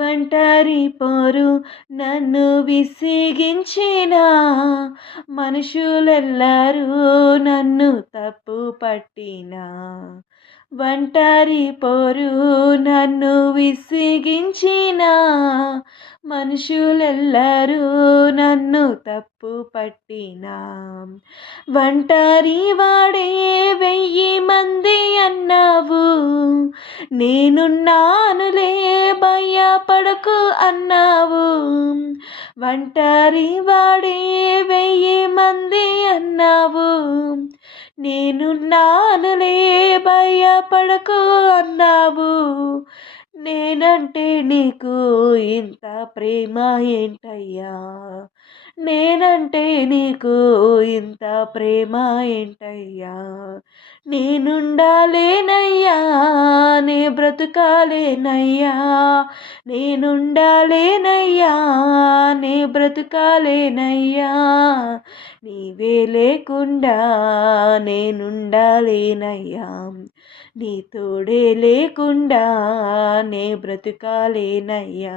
ఒంటరి పోరు నన్ను విసిగించిన మనుషులెల్లరూ నన్ను తప్పు పట్టినా. ఒంటరి పోరు నన్ను విసిగించిన మనుషులెల్లరూ నన్ను తప్పు పట్టినా. ఒంటరి వాడే 1000 మంది అన్నావు, నేనున్నానులే భయపడకు అన్నావు. ఒంటరి వాడే 1000 మంది అన్నావు, నేనున్నానులే భయపడకు అన్నావు. నేనంటే నీకు ఇంత ప్రేమ ఏంటయ్యా, నేనంటే నీకు ఇంత ప్రేమ ఏంటయ్యా. నేనుండాలేనయ్యా, నే బ్రతుకాలేనయ్యా, నేనుండాలేనయ్యా, నే బ్రతుకాలేనయ్యా. నీవే లేకుండా నేనుండాలేనయ్యా, నీ తోడే లేకుండా నే బ్రతుకాలేనయ్యా.